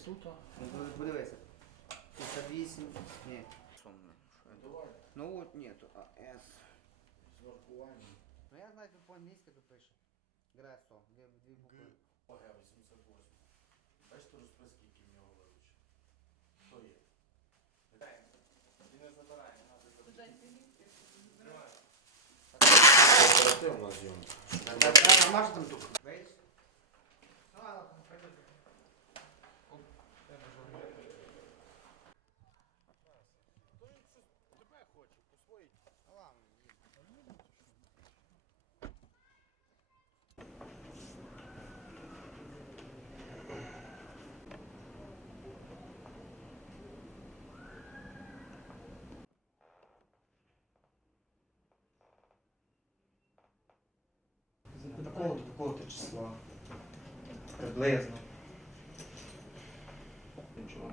Суто. Ну, Подивися. 58. Ні. Сумно. Давай, Ну от ні, то АС. з маркуванням. Ну я знаю, тут по-англійськи тут пише. Гресо. Дві, дві букви. ОГ 88. Бачите розписки, які в нього вилучені? Хто є? І не забирає, треба Оперативна зйомка. Та- та- та, А може там тут? Такого до такого то числа. Приблизно. Нічого.